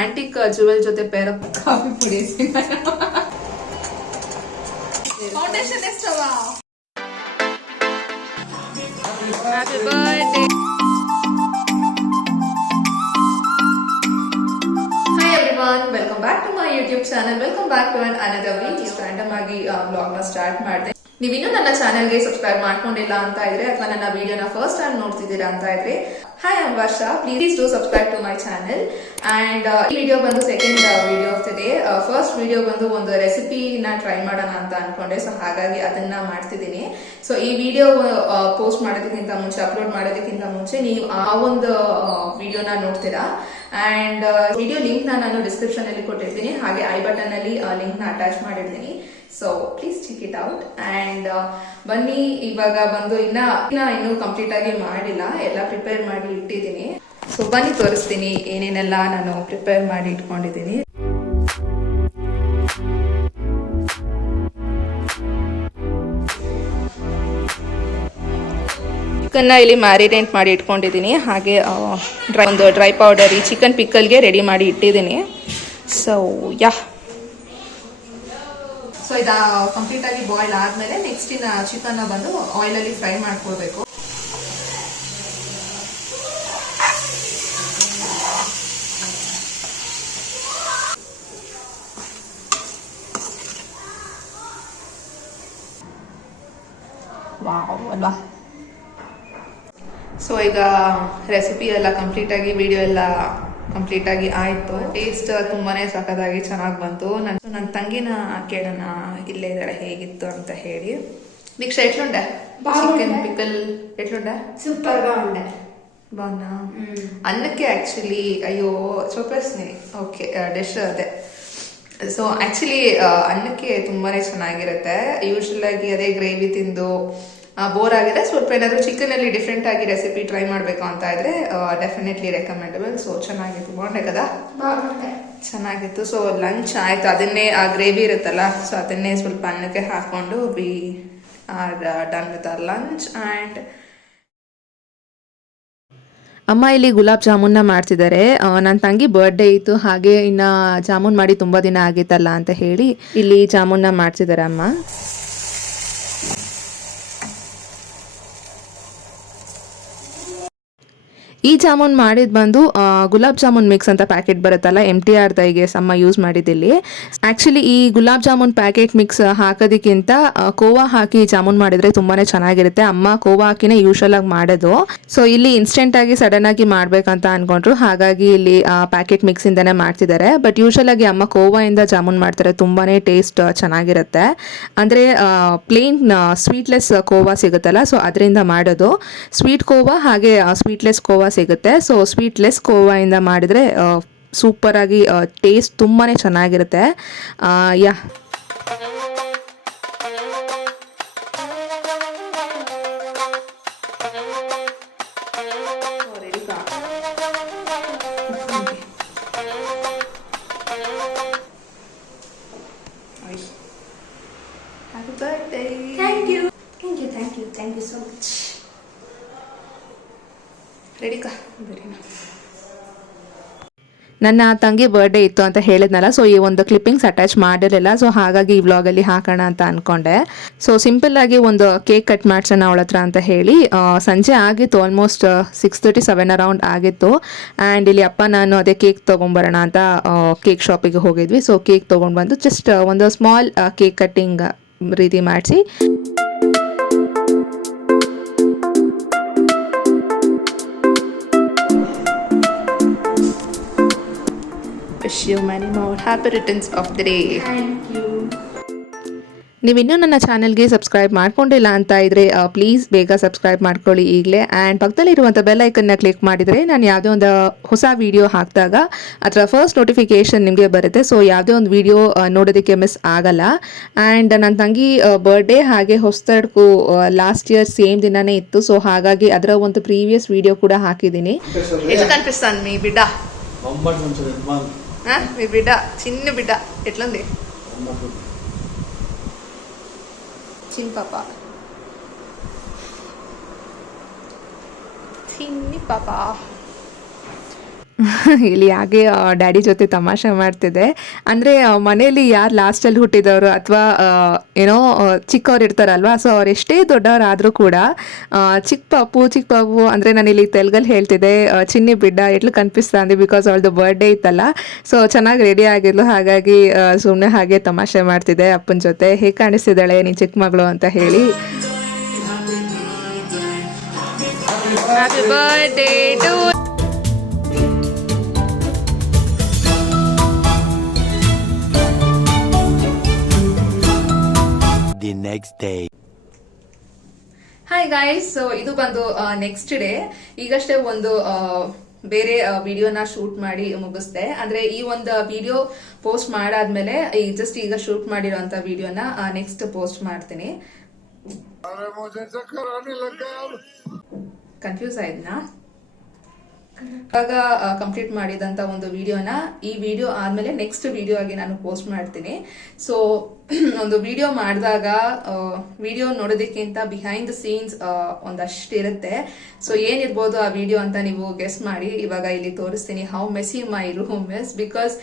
Antique jewel ಜೊತೆ pair up coffee ಪುಡಿ foundation ಎಷ್ಟವ happy birthday welcome back to my YouTube channel. Welcome back to another video. Random ಆಗಿ blog ನ start ಮಾಡಿದೆ. ನೀವಿನ್ನೂ ನನ್ನ ಚಾನೆಲ್ಗೆ ಸಬ್ಸ್ಕ್ರೈಬ್ ಮಾಡ್ಕೊಂಡಿಲ್ಲ ಅಂತ ಇದ್ರೆ ಅಥವಾ ನನ್ನ ವಿಡಿಯೋನ ಫಸ್ಟ್ ಟೈಮ್ ನೋಡ್ತಿದ್ದೀರಾ ಅಂತ ಇದ್ರೆ, hi I am Varsha, please do subscribe to my channel. And ಈ ವಿಡಿಯೋ ಬಂದು second video of the day. First video ಬಂದು ಒಂದು ರೆಸಿಪಿನ ಟ್ರೈ ಮಾಡೋಣ ಅಂತ ಅನ್ಕೊಂಡೆ, ಸೊ ಹಾಗಾಗಿ ಅದನ್ನ ಮಾಡ್ತಿದ್ದೀನಿ. ಸೊ ಈ ವಿಡಿಯೋ ಪೋಸ್ಟ್ ಮಾಡೋದಕ್ಕಿಂತ ಮುಂಚೆ, ಅಪ್ಲೋಡ್ ಮಾಡೋದಕ್ಕಿಂತ ಮುಂಚೆ ನೀವು ಆ ಒಂದು ವಿಡಿಯೋನ ನೋಡ್ತೀರಾ. ಅಂಡ್ ವಿಡಿಯೋ ಲಿಂಕ್ ನಾನು ಡಿಸ್ಕ್ರಿಪ್ಷನ್ ಅಲ್ಲಿ ಕೊಟ್ಟಿರ್ತೀನಿ, ಹಾಗೆ ಐ ಬಟನ್ ಅಲ್ಲಿ ಲಿಂಕ್ ನ ಅಟ್ಯಾಚ್ ಮಾಡಿರ್ತೀನಿ. So please check it out. And ಬನ್ನಿ, ಇವಾಗ ಬಂದು ಇನ್ನೂ ಕಂಪ್ಲೀಟ್ ಆಗಿ ಮಾಡಿಲ್ಲ, ಎಲ್ಲ ಪ್ರಿಪೇರ್ ಮಾಡಿ ಇಟ್ಟಿದ್ದೀನಿ. ಸೊ ಬನ್ನಿ ತೋರಿಸ್ತೀನಿ ಏನೇನೆಲ್ಲ ನಾನು ಪ್ರಿಪೇರ್ ಮಾಡಿ ಇಟ್ಕೊಂಡಿದ್ದೀನಿ. ಚಿಕನ್ನ ಇಲ್ಲಿ ಮ್ಯಾರಿನೇಟ್ ಮಾಡಿ ಇಟ್ಕೊಂಡಿದ್ದೀನಿ, ಹಾಗೆ ಒಂದು ಡ್ರೈ ಪೌಡರ್ ಈ ಚಿಕನ್ ಪಿಕ್ಕಲ್ಗೆ ರೆಡಿ ಮಾಡಿ ಇಟ್ಟಿದ್ದೀನಿ. ಸೊ ಸೊ ಇದು ಕಂಪ್ಲೀಟ್ ಆಗಿ ಬಾಯ್ಲ್ ಆದ್ಮೇಲೆ ನೆಕ್ಸ್ಟ್ ಇನ್ನ ಚಿಕನ್ ಬಂದು ಆಯಿಲ್ ಅಲ್ಲಿ ಫ್ರೈ ಮಾಡ್ಕೊಳ್ಬೇಕು. ವಾವ್ ಅಲ್ವಾ. ಸೊ ಈಗ ರೆಸಿಪಿ ಎಲ್ಲ ಕಂಪ್ಲೀಟ್ ಆಗಿ, ವಿಡಿಯೋ ಎಲ್ಲ ಕಂಪ್ಲೀಟ್ ಆಗಿ ಆಯ್ತು. ಟೇಸ್ಟ್ ತುಂಬಾನೇ ಸಖತ್ತಾಗಿ ಚೆನ್ನಾಗಿ ಬಂತು. ನನ್ನ ತಂಗಿನ ಕೇಳೋಣ, ಇಲ್ಲೇ ಇದಾರೆ, ಹೇಗಿತ್ತು ಅಂತ ಹೇಳಿ. ದೀಕ್ಷಾ ಎಟ್ಲುಂಡೆ ಚಿಕನ್ ಪಿಕಲ್? ಎಟ್ಲುಂಡೆ? ಸೂಪರ್ గా ఉండే. బాగున్నా? ಅನ್ನಕ್ಕೆ ಆಕ್ಚುಲಿ ಅಯ್ಯೋ ಚೋಪಸ್ನಿ ಓಕೆ ಡಿಶ್ ಅದೇ. ಸೊ ಆಕ್ಚುಲಿ ಅನ್ನಕ್ಕೆ ತುಂಬಾನೇ ಚೆನ್ನಾಗಿರುತ್ತೆ. ಯೂಶಲ್ ಆಗಿ ಅದೇ ಗ್ರೇವಿ ತಿಂದು ಬೋರ್ ಆಗಿದೆ. ಸ್ವಲ್ಪ ಏನಾದ್ರು ಚಿಕನ್ ಅಲ್ಲಿ ಡಿಫ್ರೆಂಟ್ ಆಗಿ ರೆಸಿಪಿ ಟ್ರೈ ಮಾಡ್ಬೇಕು ಅಂತ ಇದ್ರೆ ಡೆಫಿನೆಟ್ಲಿ ರೆಕಮೆಂಡಬಲ್. ಸೊ ಚೆನ್ನಾಗಿತ್ತು, ಬಾగుಂಡೆ కదా? ಚೆನ್ನಾಗಿತ್ತು. ಸೊ ಲಂಚ್ ಆಯ್ತು, ಅದನ್ನೇ ಆ ಗ್ರೇವಿ ಇರುತ್ತಲ್ಲ, ಸೊ ಅದನ್ನೇ ಸ್ವಲ್ಪ ಅನ್ನಕ್ಕೆ ಹಾಕೊಂಡು we are done with our lunch. And ಅಮ್ಮ ಇಲ್ಲಿ ಗುಲಾಬ್ ಜಾಮೂನ್ನ ಮಾಡ್ತಿದ್ದಾರೆ. ನನ್ನ ತಂಗಿ ಬರ್ಡೇ ಇತ್ತು, ಹಾಗೆ ಇನ್ನ ಜಾಮೂನ್ ಮಾಡಿ ತುಂಬಾ ದಿನ ಆಗಿತ್ತಲ್ಲ ಅಂತ ಹೇಳಿ ಇಲ್ಲಿ ಜಾಮೂನ್ನ ಮಾಡ್ತಿದ್ದಾರೆ ಅಮ್ಮ. ಈ ಜಾಮೂನ್ ಮಾಡಿದ್ ಬಂದು ಗುಲಾಬ್ ಜಾಮೂನ್ ಮಿಕ್ಸ್ ಅಂತ ಪ್ಯಾಕೆಟ್ ಬರುತ್ತಲ್ಲ, MTR ದೈಗೆ ಅಮ್ಮ ಯೂಸ್ ಮಾಡಿದ್ದಿಲ್ಲಿ. ಆಕ್ಚುಲಿ ಈ ಗುಲಾಬ್ ಜಾಮೂನ್ ಪ್ಯಾಕೆಟ್ ಮಿಕ್ಸ್ ಹಾಕೋದಕ್ಕಿಂತ ಕೋವಾ ಹಾಕಿ ಜಾಮೂನ್ ಮಾಡಿದ್ರೆ ತುಂಬಾನೇ ಚೆನ್ನಾಗಿರುತ್ತೆ. ಅಮ್ಮ ಕೋವಾ ಹಾಕಿನೇ ಯೂಶಲ್ ಆಗಿ ಮಾಡೋದು. ಸೊ ಇಲ್ಲಿ ಇನ್ಸ್ಟೆಂಟ್ ಆಗಿ ಸಡನ್ ಆಗಿ ಮಾಡ್ಬೇಕಂತ ಅನ್ಕೊಂಡ್ರು, ಹಾಗಾಗಿ ಇಲ್ಲಿ ಪ್ಯಾಕೆಟ್ ಮಿಕ್ಸ್ ಇಂದಾನೆ ಮಾಡ್ತಿದ್ದಾರೆ. ಬಟ್ ಯೂಶಲ್ ಆಗಿ ಅಮ್ಮ ಕೋವಾ ಇಂದ ಜಾಮೂನ್ ಮಾಡ್ತಾರೆ, ತುಂಬಾನೇ ಟೇಸ್ಟ್ ಚೆನ್ನಾಗಿರುತ್ತೆ. ಅಂದ್ರೆ ಪ್ಲೇನ್ ಸ್ವೀಟ್ಲೆಸ್ ಕೋವಾ ಸಿಗುತ್ತಲ್ಲ, ಸೊ ಅದರಿಂದ ಮಾಡೋದು. ಸ್ವೀಟ್ ಕೋವಾ ಹಾಗೆ ಸ್ವೀಟ್ಲೆಸ್ ಕೋವಾ ಸಿಗುತ್ತೆ. ಸೊ ಸ್ವೀಟ್ಲೆಸ್ ಕೋವಾ ಇಂದ ಮಾಡಿದ್ರೆ ಸೂಪರ್ ಆಗಿ ಟೇಸ್ಟ್ ತುಂಬಾನೇ ಚೆನ್ನಾಗಿರುತ್ತೆ. ಯಾ Happy birthday. Thank you. Thank you, thank you, thank you so much. ರೆಡಿಕಾ? ನನ್ನ ತಂಗಿ ಬರ್ಡೇ ಇತ್ತು ಅಂತ ಹೇಳಿದ್ನಲ್ಲ, ಸೊ ಈ ಒಂದು ಕ್ಲಿಪ್ಪಿಂಗ್ಸ್ ಅಟ್ಯಾಚ್ ಮಾಡಿರಲಿಲ್ಲ. ಸೊ ಹಾಗಾಗಿ ಈ ವ್ಲಾಗಲ್ಲಿ ಹಾಕೋಣ ಅಂತ ಅನ್ಕೊಂಡೆ. ಸೊ ಸಿಂಪಲ್ ಆಗಿ ಒಂದು ಕೇಕ್ ಕಟ್ ಮಾಡ್ಸೋಣ ಅವಳ ಹತ್ರ ಅಂತ ಹೇಳಿ ಸಂಜೆ ಆಗಿತ್ತು, ಆಲ್ಮೋಸ್ಟ್ 6:37 ಅರೌಂಡ್ ಆಗಿತ್ತು. ಆ್ಯಂಡ್ ಇಲ್ಲಿ ಅಪ್ಪ ನಾನು ಅದೇ ಕೇಕ್ ತೊಗೊಂಬರೋಣ ಅಂತ ಕೇಕ್ ಶಾಪಿಗೆ ಹೋಗಿದ್ವಿ. ಸೊ ಕೇಕ್ ತೊಗೊಂಡು ಬಂದು ಜಸ್ಟ್ ಒಂದು ಸ್ಮಾಲ್ ಕೇಕ್ ಕಟ್ಟಿಂಗ್ ರೀತಿ ಮಾಡಿಸಿ wish you many more happy returns of the day. Thank you. ನೀವಿನ್ನೂ ನನ್ನ ಚಾನೆಲ್ಗೆ ಸಬ್ಸ್ಕ್ರೈಬ್ ಮಾಡ್ಕೊಂಡಿಲ್ಲ ಅಂತ ಇದ್ರೆ ಪ್ಲೀಸ್ ಬೇಗ ಸಬ್ಸ್ಕ್ರೈಬ್ ಮಾಡ್ಕೊಳ್ಳಿ ಈಗಲೇ. ಆ್ಯಂಡ್ ಪಕ್ಕದಲ್ಲಿರುವಂಥ ಬೆಲ್ ಐಕನ್ನ ಕ್ಲಿಕ್ ಮಾಡಿದರೆ ನಾನು ಯಾವುದೇ ಒಂದು ಹೊಸ ವಿಡಿಯೋ ಹಾಕಿದಾಗ ಅದರ ಫಸ್ಟ್ ನೋಟಿಫಿಕೇಷನ್ ನಿಮಗೆ ಬರುತ್ತೆ. ಸೊ ಯಾವುದೇ ಒಂದು ವಿಡಿಯೋ ನೋಡೋದಕ್ಕೆ ಮಿಸ್ ಆಗಲ್ಲ. ಆ್ಯಂಡ್ ನನ್ನ ತಂಗಿ ಬರ್ಡೇ ಹಾಗೆ ಹೊಸದಕ್ಕೂ ಲಾಸ್ಟ್ ಇಯರ್ ಸೇಮ್ ದಿನನೇ ಇತ್ತು. ಸೊ ಹಾಗಾಗಿ ಅದರ ಒಂದು ಪ್ರೀವಿಯಸ್ ವಿಡಿಯೋ ಕೂಡ ಹಾಕಿದ್ದೀನಿ. ಎಷ್ಟು ಕನ್ಫಿಸ್ತಾನ್ మీ బిడ్డ? మీ బిడ్డ చిన్న బిడ్డ ఎట్లుంది? చిన్న పాప, చిన్ని పాప. ಇಲ್ಲಿ ಹಾಗೆ ಡ್ಯಾಡಿ ಜೊತೆ ತಮಾಷೆ ಮಾಡ್ತಿದ್ದೆ. ಅಂದರೆ ಮನೇಲಿ ಯಾರು ಲಾಸ್ಟಲ್ಲಿ ಹುಟ್ಟಿದವರು ಅಥವಾ ಏನೋ ಚಿಕ್ಕವ್ರು ಇರ್ತಾರಲ್ವಾ, ಸೊ ಅವ್ರು ಎಷ್ಟೇ ದೊಡ್ಡವರಾದರೂ ಕೂಡ ಚಿಕ್ಕ ಪಾಪು ಅಂದರೆ ನಾನಿಲ್ಲಿ ತೆಲುಗಲ್ಲಿ ಹೇಳ್ತಿದ್ದೆ, ಚಿನ್ನಿ ಬಿಡ್ಡ ಎಟ್ಲು ಕನ್ಪಿಸ್ತಾ ಅಂದೆ, ಬಿಕಾಸ್ ಅವಳದು ಬರ್ಡೇ ಇತ್ತಲ್ಲ. ಸೊ ಚೆನ್ನಾಗಿ ರೆಡಿ ಆಗಿದ್ಲು, ಹಾಗಾಗಿ ಸುಮ್ಮನೆ ಹಾಗೆ ತಮಾಷೆ ಮಾಡ್ತಿದ್ದೆ ಅಪ್ಪನ ಜೊತೆ. ಹೇಗೆ ಕಾಣಿಸ್ತಿದ್ದಾಳೆ ನೀನು ಚಿಕ್ಕ ಮಗಳು ಅಂತ ಹೇಳಿ. Happy birthday to the next day. Hi guys, so ಇದು ಬಂದು ನೆಕ್ಸ್ಟ್ ಡೇ. ಈಗಷ್ಟೇ ಒಂದು ಬೇರೆ ವಿಡಿಯೋನ ಶೂಟ್ ಮಾಡಿ ಮುಗಿಸ್ದೆ. ಅಂದ್ರೆ ಈ ಒಂದು ವಿಡಿಯೋ ಪೋಸ್ಟ್ ಮಾಡಾದ್ಮೇಲೆ ಜಸ್ಟ್ ಈಗ ಶೂಟ್ ಮಾಡಿರೋಂತ ವಿಡಿಯೋನ ನೆಕ್ಸ್ಟ್ ಪೋಸ್ಟ್ ಮಾಡ್ತೀನಿ. ಕನ್ಫ್ಯೂಸ್ ಆಯ್ತಾ? ಇವಾಗ ಕಂಪ್ಲೀಟ್ ಮಾಡಿದಂತ ಒಂದು ವಿಡಿಯೋನ ಈ ವಿಡಿಯೋ ಆದ್ಮೇಲೆ ನೆಕ್ಸ್ಟ್ ವಿಡಿಯೋ ಆಗಿ ನಾನು ಪೋಸ್ಟ್ ಮಾಡ್ತೀನಿ. ಸೊ ಒಂದು ವಿಡಿಯೋ ಮಾಡಿದಾಗ ವಿಡಿಯೋ ನೋಡೋದಕ್ಕಿಂತ ಬಿಹೈಂಡ್ ದ ಸೀನ್ಸ್ ಒಂದಷ್ಟು ಇರುತ್ತೆ. ಸೊ ಏನಿರ್ಬೋದು ಆ ವಿಡಿಯೋ ಅಂತ ನೀವು ಗೆಸ್ ಮಾಡಿ. ಇವಾಗ ಇಲ್ಲಿ ತೋರಿಸ್ತೀನಿ how messy my room is. Because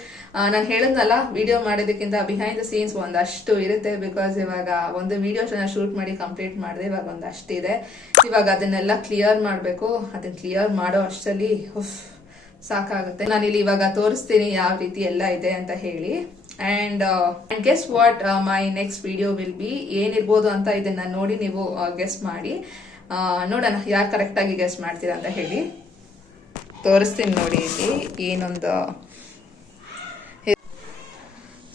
ನಾನು ಹೇಳಿದ್ನಲ್ಲ, ವಿಡಿಯೋ ಮಾಡೋದಕ್ಕಿಂತ ಬಿಹೈಂಡ್ ದ ಸೀನ್ಸ್ ಒಂದಷ್ಟು ಇರುತ್ತೆ. ಬಿಕಾಸ್ ಇವಾಗ ಒಂದು ವಿಡಿಯೋ ಶೂಟ್ ಮಾಡಿ ಕಂಪ್ಲೀಟ್ ಮಾಡಿದೆ, ಇವಾಗ ಒಂದಷ್ಟಿದೆ. ಇವಾಗ ಅದನ್ನೆಲ್ಲ ಕ್ಲಿಯರ್ ಮಾಡಬೇಕು. ಅದನ್ನ ಕ್ಲಿಯರ್ ಮಾಡೋ ಅಷ್ಟರಲ್ಲಿ ಸಾಕಾಗುತ್ತೆ. ನಾನಿಲ್ಲಿ ಇವಾಗ ತೋರಿಸ್ತೀನಿ ಯಾವ ರೀತಿ ಎಲ್ಲ ಇದೆ ಅಂತ ಹೇಳಿ. And guess what my next video will be. ಏನಿರ್ಬೋದು ಅಂತ ಇದನ್ನ ನೋಡಿ ನೀವು ಗೆಸ್ ಮಾಡಿ. ನೋಡೋಣ ಯಾರು ಕರೆಕ್ಟ್ ಆಗಿ ಗೆಸ್ ಮಾಡ್ತೀರಾ ಅಂತ ಹೇಳಿ. ತೋರಿಸ್ತೀನಿ ನೋಡಿ ಇಲ್ಲಿ ಏನೊಂದು.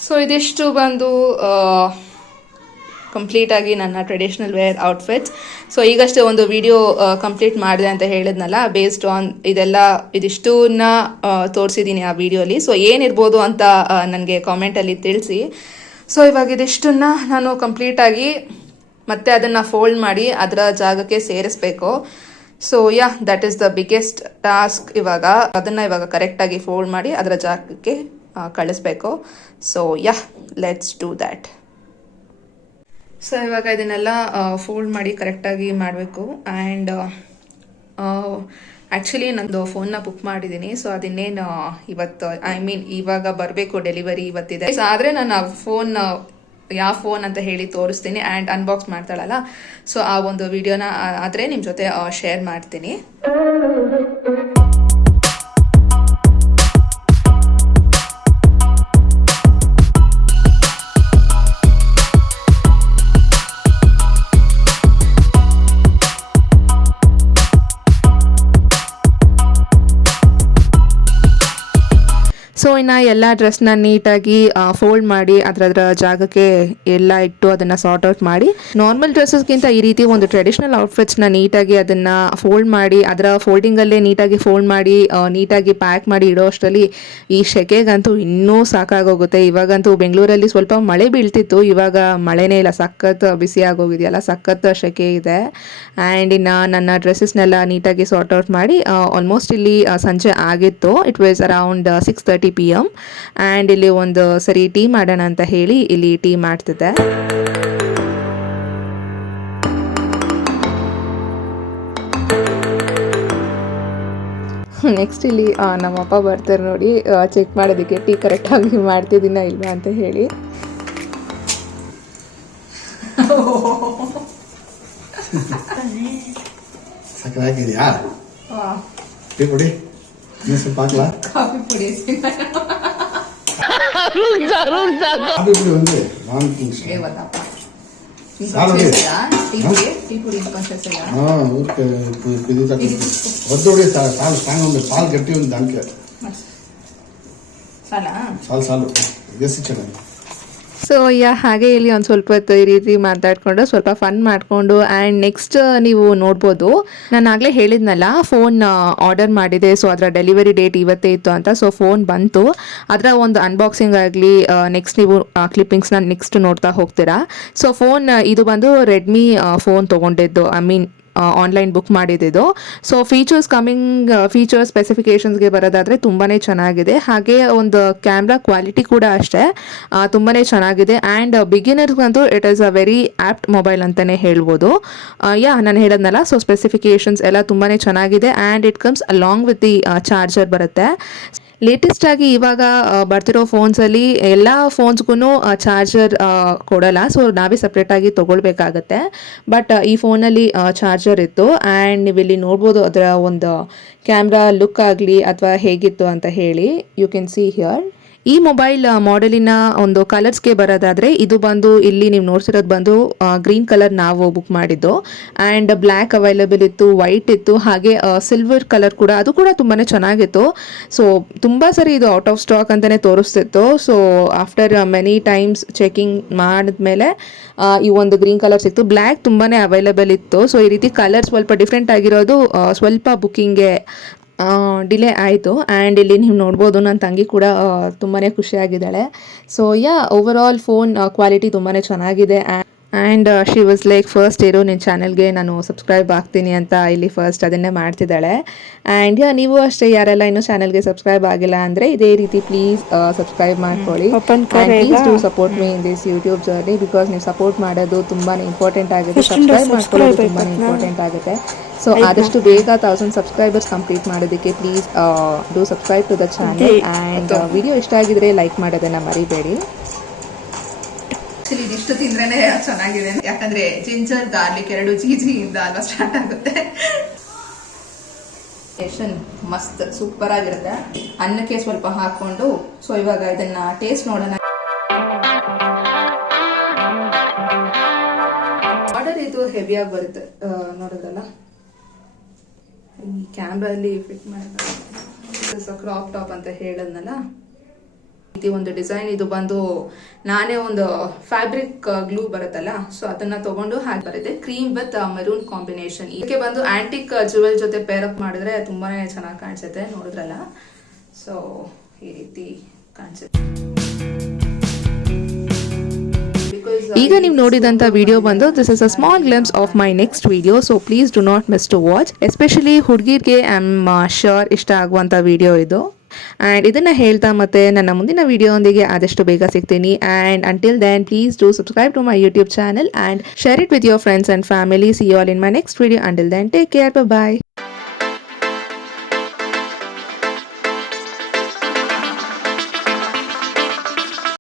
ಸೊ ಇದಿಷ್ಟು ಬಂದು ಕಂಪ್ಲೀಟ್ ಆಗಿ ನನ್ನ ಟ್ರೆಡಿಷನಲ್ ವೇರ್ ಔಟ್ಫಿಟ್ಸ್. ಸೊ ಈಗಷ್ಟೇ ಒಂದು ವಿಡಿಯೋ ಕಂಪ್ಲೀಟ್ ಮಾಡಿದೆ ಅಂತ ಹೇಳಿದ್ನಲ್ಲ, ಬೇಸ್ಡ್ ಆನ್ ಇದಿಷ್ಟನ್ನ ತೋರಿಸಿದ್ದೀನಿ ಆ ವಿಡಿಯೋಲಿ. ಸೊ ಏನಿರ್ಬೋದು ಅಂತ ನನಗೆ ಕಾಮೆಂಟಲ್ಲಿ ತಿಳಿಸಿ. ಸೊ ಇವಾಗ ಇದಿಷ್ಟನ್ನ ನಾನು ಕಂಪ್ಲೀಟಾಗಿ ಮತ್ತೆ ಅದನ್ನು ಫೋಲ್ಡ್ ಮಾಡಿ ಅದರ ಜಾಗಕ್ಕೆ ಸೇರಿಸ್ಬೇಕು. So that is the biggest task. ಇವಾಗ ಕರೆಕ್ಟಾಗಿ ಫೋಲ್ಡ್ ಮಾಡಿ ಅದರ ಜಾಗಕ್ಕೆ ಕಳಿಸ್ಬೇಕು. So let's do that. So ಇವಾಗ ಇದನ್ನೆಲ್ಲ ಫೋಲ್ಡ್ ಮಾಡಿ ಕರೆಕ್ಟಾಗಿ ಮಾಡಬೇಕು. ಆ್ಯಂಡ್ ಆ್ಯಕ್ಚುಲಿ ನಂದು ಫೋನ್ನ ಬುಕ್ ಮಾಡಿದ್ದೀನಿ. ಸೊ ಅದನ್ನೇನು ಇವತ್ತು ಇವಾಗ ಬರಬೇಕು, ಡೆಲಿವರಿ ಇವತ್ತಿದೆ. ಆದರೆ ನಾನು ಆ ಫೋನ್ ಯಾವ ಫೋನ್ ಅಂತ ಹೇಳಿ ತೋರಿಸ್ತೀನಿ. ಆ್ಯಂಡ್ ಅನ್ಬಾಕ್ಸ್ ಮಾಡ್ತಾಳಲ್ಲ, ಸೊ ಆ ಒಂದು ವಿಡಿಯೋನ ಆದರೆ ನಿಮ್ಮ ಜೊತೆ ಶೇರ್ ಮಾಡ್ತೀನಿ. ಸೊ ಇನ್ನು ಎಲ್ಲ ಡ್ರೆಸ್ನ ನೀಟಾಗಿ ಫೋಲ್ಡ್ ಮಾಡಿ ಅದರ ಜಾಗಕ್ಕೆ ಎಲ್ಲ ಇಟ್ಟು ಅದನ್ನು ಸಾರ್ಟ್ ಔಟ್ ಮಾಡಿ, ನಾರ್ಮಲ್ ಡ್ರೆಸ್ಸಸ್ಗಿಂತ ಈ ರೀತಿ ಒಂದು ಟ್ರೆಡಿಷನಲ್ ಔಟ್ಫಿಟ್ಸ್ನ ನೀಟಾಗಿ ಅದನ್ನು ಫೋಲ್ಡ್ ಮಾಡಿ ಅದರ ಫೋಲ್ಡಿಂಗಲ್ಲೇ ನೀಟಾಗಿ ಫೋಲ್ಡ್ ಮಾಡಿ ನೀಟಾಗಿ ಪ್ಯಾಕ್ ಮಾಡಿ ಇಡೋ ಅಷ್ಟರಲ್ಲಿ ಈ ಸೆಕೆಗಂತೂ ಇನ್ನೂ ಸಾಕಾಗೋಗುತ್ತೆ. ಇವಾಗಂತೂ ಬೆಂಗಳೂರಲ್ಲಿ ಸ್ವಲ್ಪ ಮಳೆ ಬೀಳ್ತಿತ್ತು, ಇವಾಗ ಮಳೆನೇ ಇಲ್ಲ, ಸಖತ್ ಬಿಸಿ ಆಗೋಗಿದೆಯಲ್ಲ, ಸಖತ್ ಸೆಕೆ ಇದೆ. ಆ್ಯಂಡ್ ಇನ್ನು ನನ್ನ ಡ್ರೆಸ್ಸಸ್ನೆಲ್ಲ ನೀಟಾಗಿ ಸಾರ್ಟ್ ಔಟ್ ಮಾಡಿ ಆಲ್ಮೋಸ್ಟ್ ಇಲ್ಲಿ ಸಂಜೆ ಆಗಿತ್ತು. It was around 6:30 PM. And ಇಲ್ಲಿ ಒಂದು ಸರಿ ಟೀ ಮಾಡೋಣ ಅಂತ ಹೇಳಿ ಇಲ್ಲಿ ಟೀ ಮಾಡ್ತಿದ್ದೆ. ನೆಕ್ಸ್ಟ್ ಇಲ್ಲಿ ನಮ್ಮಪ್ಪ ಬರ್ತಾರೆ ನೋಡಿ ಚೆಕ್ ಮಾಡೋದಕ್ಕೆ ಟೀ ಕರೆಕ್ಟಾಗಿ ಮಾಡ್ತಿದ್ದೀನ ಇಲ್ವಾ ಅಂತ ಹೇಳಿ. ಸಕ್ಕತ್ತಾಗಿದೆಯಾ? ಟೀ ಪುಡಿ ಸ್ವಲ್ಪ ಹಾಕ್ಲಾ? ಕಾಫಿ ಪುಡಿ ಕಾಫಿ ಪುಡಿ ಒಂದು ನಾನ್ ಕಿಂಗ್ಸ್ ఊరికే వద్దు చాలు స్ట్రాంగ్ ఉంది, పాలు గట్టి ఉంది దానికి. చాలు వేసి ఇచ్చాను. ಸೊ ಹಾಗೆ ಇಲ್ಲಿ ಒಂದು ಸ್ವಲ್ಪ ಹೊತ್ತು ಈ ರೀತಿ ಮಾತಾಡಿಕೊಂಡು ಸ್ವಲ್ಪ ಫನ್ ಮಾಡಿಕೊಂಡು. ಆ್ಯಂಡ್ ನೆಕ್ಸ್ಟ್ ನೀವು ನೋಡ್ಬೋದು, ನಾನು ಆಗಲೇ ಹೇಳಿದ್ನಲ್ಲ ಫೋನ್ ಆರ್ಡರ್ ಮಾಡಿದೆ. ಸೊ ಅದರ ಡೆಲಿವರಿ ಡೇಟ್ ಇವತ್ತೇ ಇತ್ತು ಅಂತ. ಸೊ ಫೋನ್ ಬಂತು, ಅದರ ಒಂದು ಅನ್ಬಾಕ್ಸಿಂಗ್ ಆಗಲಿ ನೆಕ್ಸ್ಟ್ ನೀವು ಕ್ಲಿಪ್ಪಿಂಗ್ಸ್ನ ನೆಕ್ಸ್ಟ್ ನೋಡ್ತಾ ಹೋಗ್ತೀರಾ. ಸೊ ಫೋನ್ ಇದು ಬಂದು ರೆಡ್ಮಿ ಫೋನ್ ತೊಗೊಂಡಿದ್ದು. ಆನ್ಲೈನ್ ಬುಕ್ ಮಾಡಿದ್ದು. ಸೊ ಫೀಚರ್ಸ್ ಸ್ಪೆಸಿಫಿಕೇಶನ್ಸ್ಗೆ ಬರೋದಾದರೆ ತುಂಬಾ ಚೆನ್ನಾಗಿದೆ. ಹಾಗೆ ಒಂದು ಕ್ಯಾಮ್ರಾ ಕ್ವಾಲಿಟಿ ಕೂಡ ಅಷ್ಟೇ ತುಂಬಾ ಚೆನ್ನಾಗಿದೆ. ಆ್ಯಂಡ್ ಬಿಗಿನರ್ಸ್ಗಂತೂ it is a very apt mobile ಅಂತಲೇ ಹೇಳ್ಬೋದು. ನಾನು ಹೇಳೋದ್ನಲ್ಲ, ಸೊ ಸ್ಪೆಸಿಫಿಕೇಶನ್ಸ್ ಎಲ್ಲ ತುಂಬಾ ಚೆನ್ನಾಗಿದೆ. And it comes along with the charger ಬರುತ್ತೆ. ಲೇಟೆಸ್ಟ್ ಆಗಿ ಇವಾಗ ಬರ್ತಿರೋ ಫೋನ್ಸಲ್ಲಿ ಎಲ್ಲ ಫೋನ್ಸ್ಗೂ ಚಾರ್ಜರ್ ಕೊಡಲ್ಲ, ಸೊ ನಾವೇ ಸಪ್ರೇಟಾಗಿ ತೊಗೊಳ್ಬೇಕಾಗತ್ತೆ. ಬಟ್ ಈ ಫೋನಲ್ಲಿ ಚಾರ್ಜರ್ ಇತ್ತು. ಆ್ಯಂಡ್ ನೀವು ಇಲ್ಲಿ ನೋಡ್ಬೋದು ಅದರ ಒಂದು ಕ್ಯಾಮ್ರಾ ಲುಕ್ ಆಗಲಿ ಅಥವಾ ಹೇಗಿತ್ತು ಅಂತ ಹೇಳಿ. You can see here. ಈ ಮೊಬೈಲ್ ಮಾಡೆಲಿನ ಒಂದು ಕಲರ್ಸ್ಗೆ ಬರೋದಾದರೆ ಇದು ಬಂದು ಇಲ್ಲಿ ನೀವು ನೋಡ್ಸಿರೋದು ಬಂದು ಗ್ರೀನ್ ಕಲರ್ ನಾವು ಬುಕ್ ಮಾಡಿದ್ದು. ಆ್ಯಂಡ್ ಬ್ಲ್ಯಾಕ್ ಅವೈಲೇಬಲ್ ಇತ್ತು, ವೈಟ್ ಇತ್ತು, ಹಾಗೆ ಸಿಲ್ವರ್ ಕಲರ್ ಕೂಡ, ಅದು ಕೂಡ ತುಂಬಾ ಚೆನ್ನಾಗಿತ್ತು. ಸೊ ತುಂಬ ಸರಿ ಇದು ಔಟ್ ಆಫ್ ಸ್ಟಾಕ್ ಅಂತಲೇ ತೋರಿಸ್ತಿತ್ತು. So after many times checking ಮಾಡಿದ್ಮೇಲೆ ಈ ಒಂದು ಗ್ರೀನ್ ಕಲರ್ ಸಿಕ್ತು. ಬ್ಲ್ಯಾಕ್ ತುಂಬಾ ಅವೈಲೇಬಲ್ ಇತ್ತು. ಸೊ ಈ ರೀತಿ ಕಲರ್ ಸ್ವಲ್ಪ ಡಿಫ್ರೆಂಟ್ ಆಗಿರೋದು ಸ್ವಲ್ಪ ಬುಕ್ಕಿಂಗ್ಗೆ ಡಿಲೇ ಆಯಿತು. ಆ್ಯಂಡ್ ಇಲ್ಲಿ ನೀವು ನೋಡ್ಬೋದು ನನ್ನ ತಂಗಿ ಕೂಡ ತುಂಬಾ ಖುಷಿಯಾಗಿದ್ದಾಳೆ. So overall phone quality ತುಂಬಾ ಚೆನ್ನಾಗಿದೆ. And she was like first ಇರೋ ನಿನ್ನ ಚಾನಲ್ಗೆ ನಾನು ಸಬ್ಸ್ಕ್ರೈಬ್ ಆಗ್ತೀನಿ ಅಂತ ಇಲ್ಲಿ ಫಸ್ಟ್ ಅದನ್ನೇ ಮಾಡ್ತಿದ್ದಾಳೆ. ಆ್ಯಂಡ್ ನೀವು ಅಷ್ಟೇ ಯಾರೆಲ್ಲ ಇನ್ನೂ ಚಾನಲ್ಗೆ ಸಬ್ಸ್ಕ್ರೈಬ್ ಆಗಿಲ್ಲ ಅಂದರೆ ಇದೇ ರೀತಿ ಪ್ಲೀಸ್ ಸಬ್ಸ್ಕ್ರೈಬ್ ಮಾಡ್ಕೊಳ್ಳಿ. Please to support me in this YouTube journey, because ನೀವು ಸಪೋರ್ಟ್ ಮಾಡೋದು ತುಂಬಾ ಇಂಪಾರ್ಟೆಂಟ್ ಆಗುತ್ತೆ. ಸಬ್ಸ್ಕ್ರೈಬ್ ಮಾಡ್ಕೊಳ್ಳೋದು ತುಂಬಾ ಇಂಪಾರ್ಟೆಂಟ್ ಆಗುತ್ತೆ. ಸೊ ಆದಷ್ಟು ಬೇಗ 1000 ಸಬ್ಸ್ಕ್ರೈಬರ್ಸ್ ಕಂಪ್ಲೀಟ್ ಮಾಡೋದಕ್ಕೆ please do subscribe to the channel. And video ಇಷ್ಟ ಆಗಿದ್ರೆ ಲೈಕ್ ಮಾಡೋದನ್ನು ಮರಿಬೇಡಿ. ಇದಿಷ್ಟು ತಿಂದ್ರೇನೆ ಚೆನ್ನಾಗಿದೆ, ಯಾಕಂದ್ರೆ ಜಿಂಜರ್ ಗಾರ್ಲಿಕ್ ಎರಡು ಇಂದ ಅಲ್ವಾ ಸ್ಟಾರ್ಟ್ ಆಗುತ್ತೆ. ಮಸ್ತ್ ಸೂಪರ್ ಆಗಿರುತ್ತೆ. ಅನ್ನಕ್ಕೆ ಸ್ವಲ್ಪ ಹಾಕೊಂಡು ಸೊ ಇವಾಗ ಇದನ್ನ ಟೇಸ್ಟ್ ನೋಡೋಣ. ಆರ್ಡರ್ ಇದು ಹೆವಿಯಾಗಿ ಬರುತ್ತೆ ನೋಡೋದಲ್ಲ. ಈ ಕ್ಯಾಮ್ರಲ್ಲಿ ಫಿಟ್ ಮಾಡೋದು ಕ್ರಾಪ್ ಟಾಪ್ ಅಂತ ಹೇಳದ್ನಲ್ಲ, ಇದು ಒಂದು ಡಿಸೈನ್. ಇದು ಬಂದು ನಾನೇ ಒಂದು ಫ್ಯಾಬ್ರಿಕ್ ಗ್ಲೂ ಬರುತ್ತಲ್ಲ, ಸೊ ಅದನ್ನ ತಗೊಂಡು ಹಾಕಿ ಬರುತ್ತೆ. Cream with maroon combination. ಇದಕ್ಕೆ ಬಂದು ಆಂಟಿಕ್ ಜುವೆಲ್ ಜೊತೆ ಪೇರ್ ಅಪ್ ಮಾಡಿದ್ರೆ ತುಂಬಾನೇ ಚೆನ್ನಾಗಿ ಕಾಣಿಸುತ್ತೆ. ನೋಡಿದ್ರಲ್ಲ, ಸೊ ಈ ರೀತಿ ಕಾಣಿಸುತ್ತೆ. ಈಗ ನೀವು ನೋಡಿದಂಥ ವಿಡಿಯೋ ಬಂದು this is a small glimpse of my next video. So please do not miss to watch. Especially ಹುಡುಗಿರ್ಗೆ ಐ ಆಮ್ ಶ್ಯೂರ್ ಇಷ್ಟ ಆಗುವಂಥ ವಿಡಿಯೋ ಇದು. ಆ್ಯಂಡ್ ಇದನ್ನು ಹೇಳ್ತಾ ಮತ್ತೆ ನನ್ನ ಮುಂದಿನ ವಿಡಿಯೋದೊಂದಿಗೆ ಆದಷ್ಟು ಬೇಗ ಸಿಗ್ತೀನಿ. And until then please do subscribe to my YouTube channel and share it with your friends and family. See you all in my next video. Until then take care, bye.